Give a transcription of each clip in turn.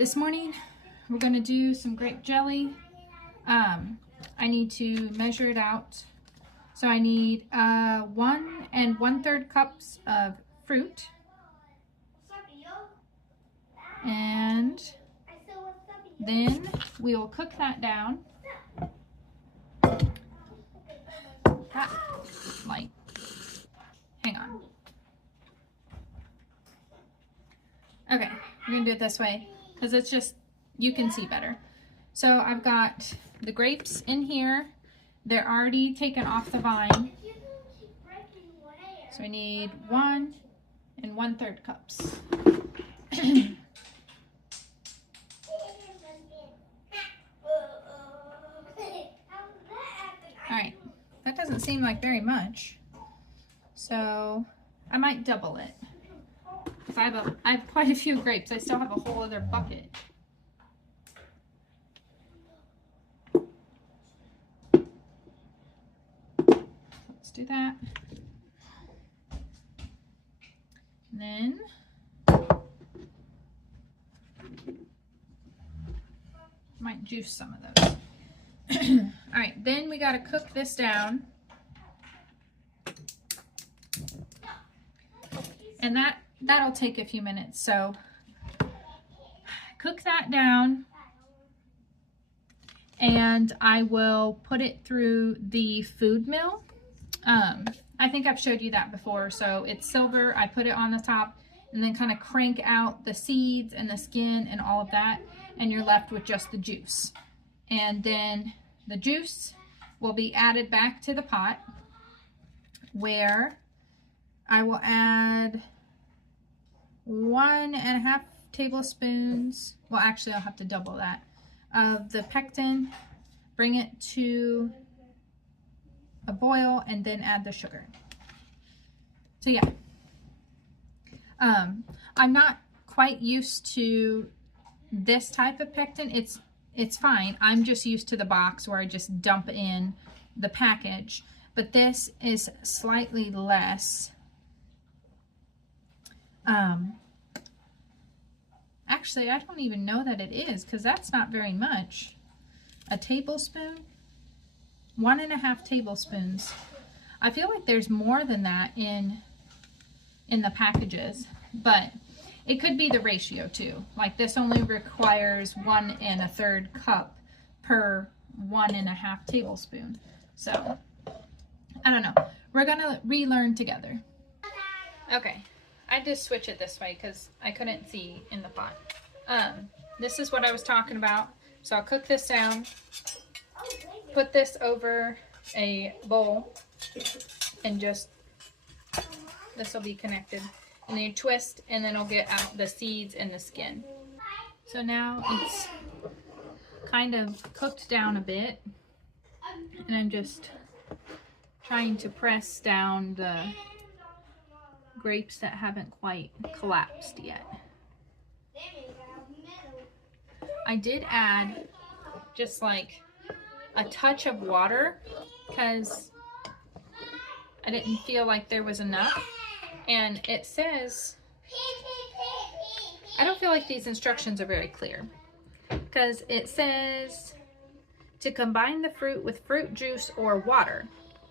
This morning we're going to do some grape jelly. I need to measure it out. So I need 1 1/3 cups of fruit. And then we will cook that down. Hang on. Okay, we're gonna do it this way because it's just, you can see better. So I've got the grapes in here. They're already taken off the vine. So I need 1 1/3 cups. Alright, that doesn't seem like very much. So I might double it. I have quite a few grapes. I still have a whole other bucket. Let's do that. And then might juice some of those. All right, then we got to cook this down. And that'll take a few minutes. So cook that down and I will put it through the food mill. I think I've showed you that before. So it's silver. I put it on the top and then kind of crank out the seeds and the skin and all of that, and you're left with just the juice. And then the juice will be added back to the pot, where I will add 1 1/2 tablespoons, well actually I'll have to double that, of the pectin, bring it to a boil, and then add the sugar. So yeah, I'm not quite used to this type of pectin. It's fine. I'm just used to the box where I just dump in the package, but this is slightly less. Actually, I don't even know that it is, because that's not very much. A tablespoon? 1 1/2 tablespoons. I feel like there's more than that in the packages, but it could be the ratio too. Like this only requires 1 1/3 cup per 1 1/2 tablespoon. So I don't know. We're gonna relearn together. Okay, I just switch it this way because I couldn't see in the pot. This is what I was talking about. So I'll cook this down, put this over a bowl, and just, this will be connected. And then you twist, and then it'll get out the seeds and the skin. So now it's kind of cooked down a bit, and I'm just trying to press down the grapes that haven't quite collapsed yet. I did add just like a touch of water because I didn't feel like there was enough. And it says, I don't feel like these instructions are very clear, because it says to combine the fruit with fruit juice or water.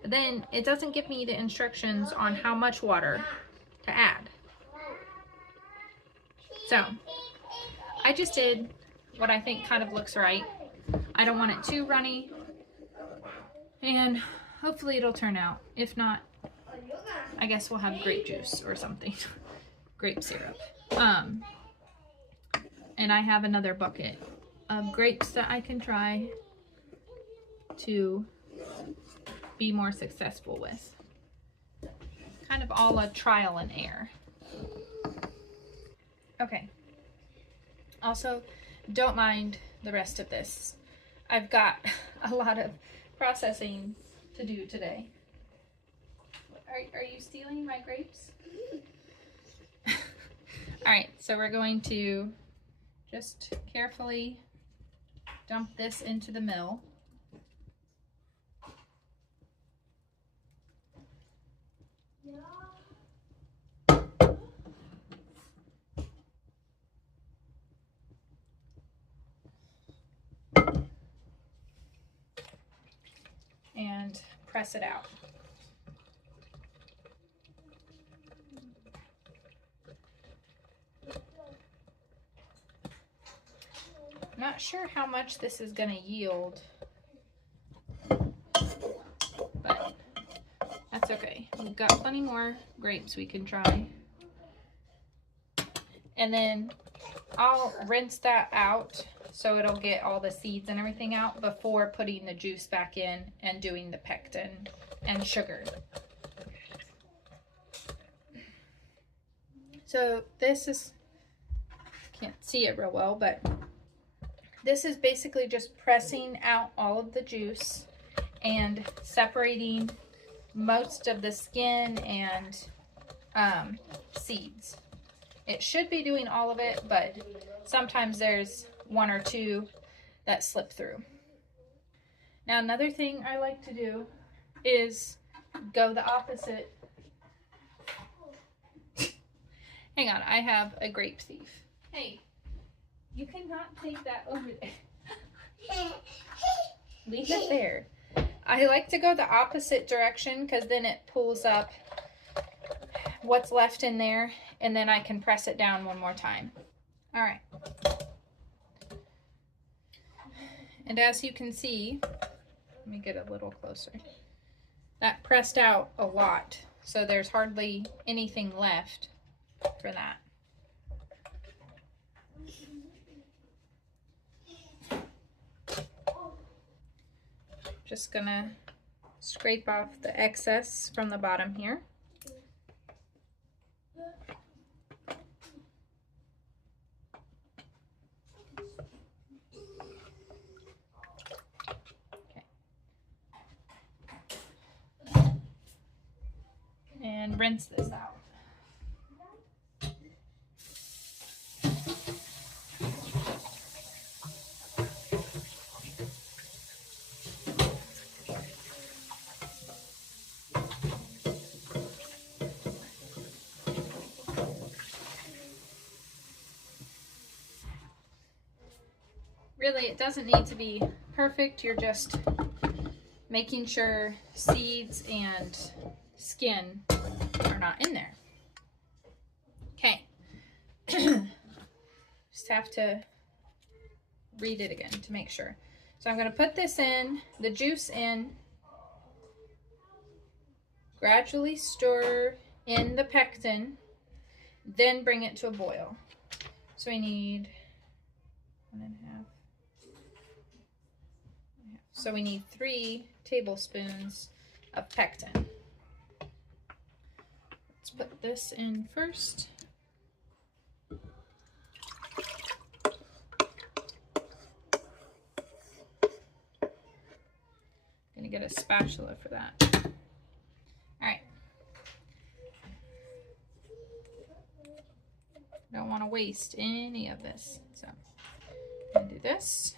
But then it doesn't give me the instructions on how much water to add. So I just did what I think kind of looks right. I don't want it too runny, and hopefully it'll turn out. If not, I guess we'll have grape juice or something. Grape syrup. And I have another bucket of grapes that I can try to be more successful with. Kind of all a trial and error. Okay. Also, don't mind the rest of this. I've got a lot of processing to do today. Are you stealing my grapes? All right, so we're going to just carefully dump this into the mill. press it out. I'm not sure how much this is going to yield, but that's okay. We've got plenty more grapes we can try. And then I'll rinse that out so it'll get all the seeds and everything out before putting the juice back in and doing the pectin and sugar. So this is, can't see it real well, but this is basically just pressing out all of the juice and separating most of the skin and seeds. It should be doing all of it, but sometimes there's one or two that slip through. Now, another thing I like to do is go the opposite. Hang on, I have a grape thief. Hey, you cannot take that over there. Leave it there. I like to go the opposite direction because then it pulls up what's left in there, and then I can press it down one more time. All right. And as you can see, let me get a little closer. That pressed out a lot, so there's hardly anything left for that. Just gonna scrape off the excess from the bottom here. And rinse this out. Really, it doesn't need to be perfect. You're just making sure seeds and skin are not in there. Okay. Just have to read it again to make sure. So I'm going to put this in, the juice in, gradually stir in the pectin, then bring it to a boil. So we need 1.5. So we need 3 tablespoons of pectin. Let's put this in first. Gonna get a spatula for that. All right. Don't want to waste any of this, so I'm gonna do this.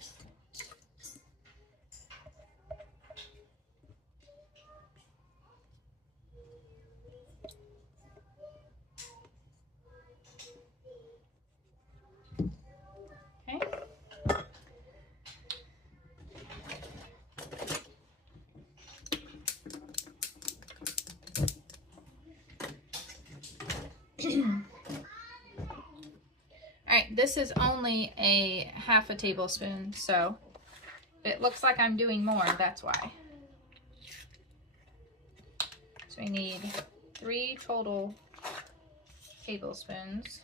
Alright, this is only a half a tablespoon, so it looks like I'm doing more, that's why. So we need 3 total tablespoons.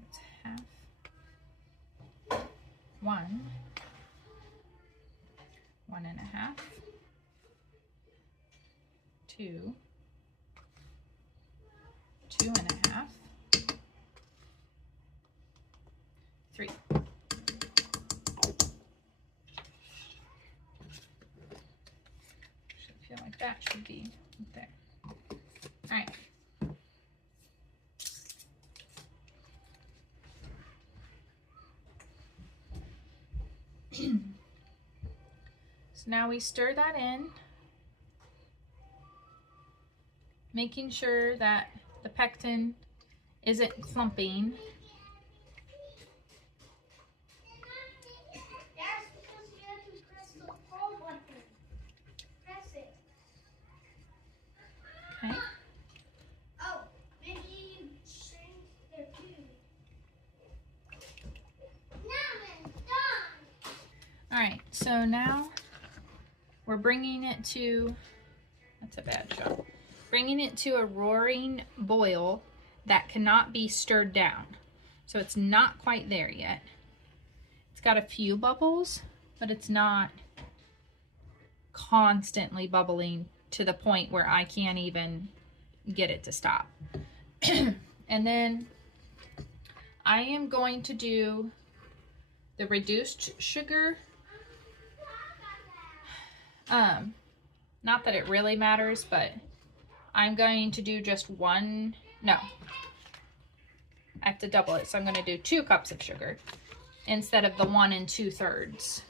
That's half. 1, 1.5, 2, 2.5, 3. Should feel like that should be there. All right. So now we stir that in, making sure that the pectin isn't clumping. Okay. Oh, maybe you shrink their food. All right, so now we're bringing it to, that's a bad shot, bringing it to a roaring boil that cannot be stirred down. So it's not quite there yet. It's got a few bubbles, but it's not constantly bubbling to the point where I can't even get it to stop. And then I am going to do the reduced sugar. Not that it really matters, but I'm going to do just one, no, I have to double it. So I'm going to do 2 cups of sugar instead of the 1 2/3.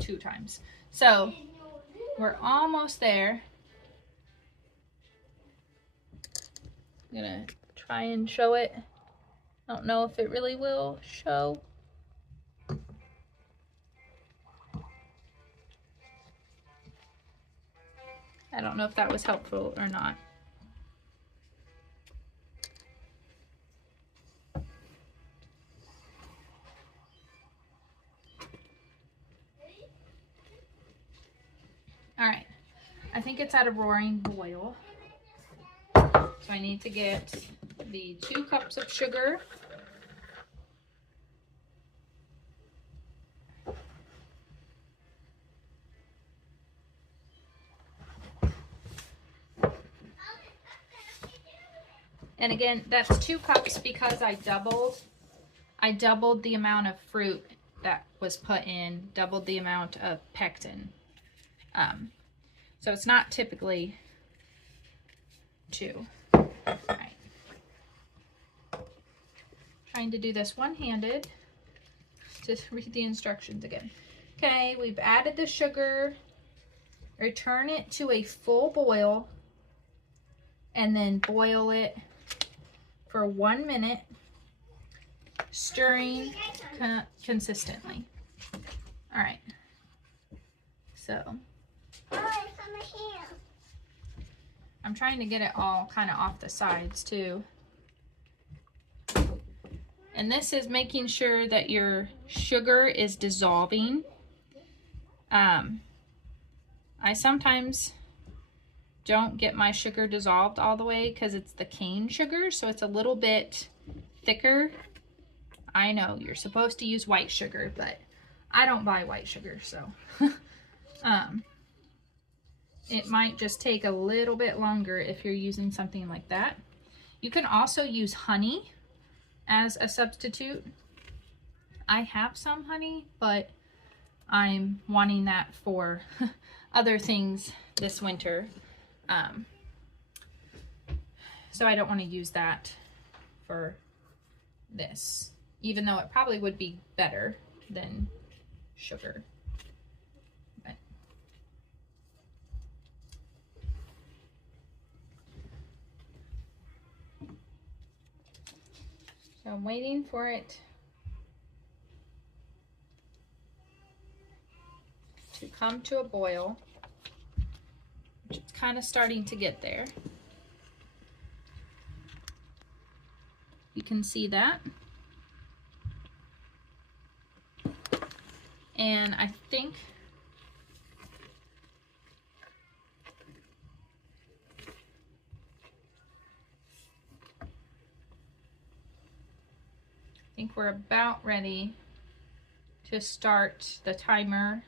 2 times. So we're almost there. I'm gonna try and show it. I don't know if it really will show. I don't know if that was helpful or not. All right, I think it's at a roaring boil. So I need to get the 2 cups of sugar. And again, that's 2 cups because I doubled the amount of fruit that was put in, doubled the amount of pectin. So it's not typically 2. All right. Trying to do this one-handed. Just read the instructions again. Okay, we've added the sugar. Return it to a full boil and then boil it for 1 minute, stirring consistently. All right. So I'm trying to get it all kind of off the sides too. And this is making sure that your sugar is dissolving. I sometimes don't get my sugar dissolved all the way because it's the cane sugar, so it's a little bit thicker. I know you're supposed to use white sugar, but I don't buy white sugar, so it might just take a little bit longer if you're using something like that. You can also use honey as a substitute. I have some honey, but I'm wanting that for other things this winter. So I don't want to use that for this, even though it probably would be better than sugar. But so I'm waiting for it to come to a boil, which it's kind of starting to get there. You can see that. And I think we're about ready to start the timer.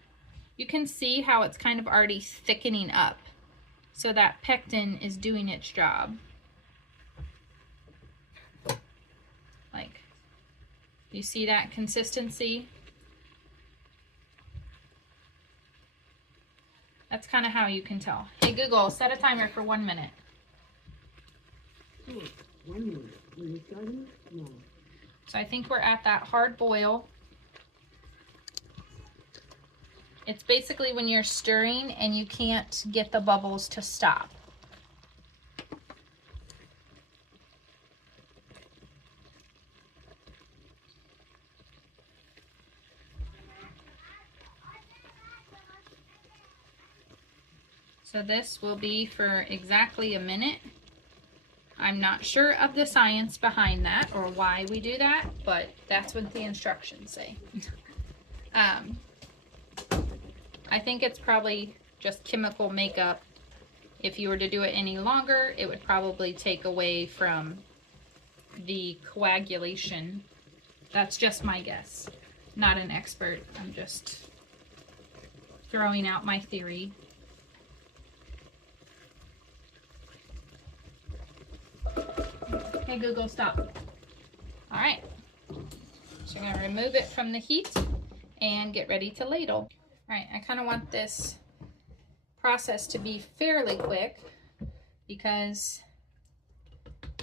You can see how it's kind of already thickening up. So that pectin is doing its job. Like, you see that consistency? That's kind of how you can tell. Hey Google, set a timer for 1 minute. 1 minute. When you starting? No. So I think we're at that hard boil. It's basically when you're stirring and you can't get the bubbles to stop. So this will be for exactly a minute. I'm not sure of the science behind that or why we do that, but that's what the instructions say. I think it's probably just chemical makeup. If you were to do it any longer, it would probably take away from the coagulation. That's just my guess. Not an expert. I'm just throwing out my theory. Okay, Google, stop. All right. So I'm going to remove it from the heat and get ready to ladle. All right, I kind of want this process to be fairly quick because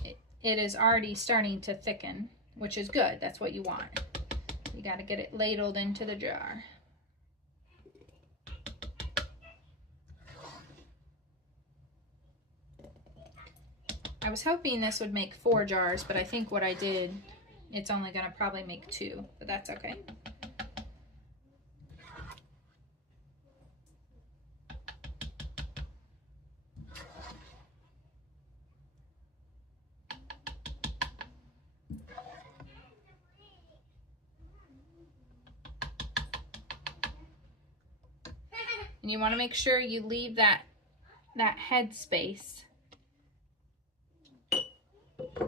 it is already starting to thicken, which is good. That's what you want. You got to get it ladled into the jar. I was hoping this would make 4 jars, but I think what I did, it's only going to probably make 2, but that's okay. And you want to make sure you leave that head space. It's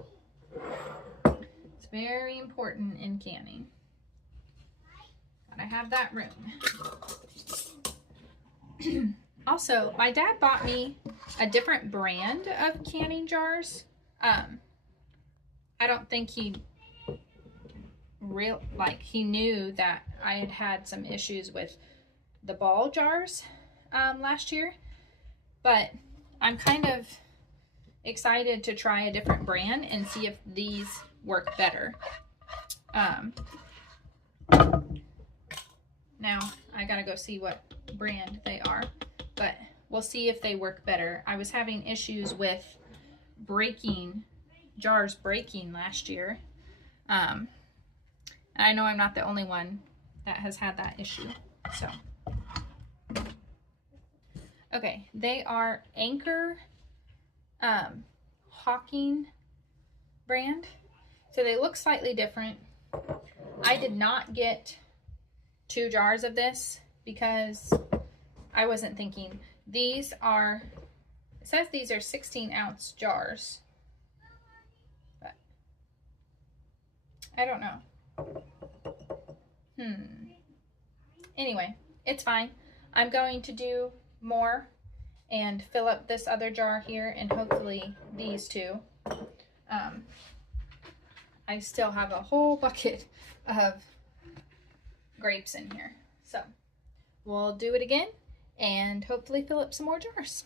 very important in canning. Gotta have that room. Also, my dad bought me a different brand of canning jars. I don't think he knew that I had had some issues with the ball jars last year, but I'm kind of excited to try a different brand and see if these work better. Now I gotta go see what brand they are, but we'll see if they work better. I was having issues with jars breaking last year. I know I'm not the only one that has had that issue. So, okay, they are Anchor Hawking brand. So they look slightly different. I did not get 2 jars of this because I wasn't thinking. It says these are 16-ounce jars, but I don't know. Anyway, it's fine. I'm going to do more and fill up this other jar here and hopefully these 2. I still have a whole bucket of grapes in here. So we'll do it again and hopefully fill up some more jars.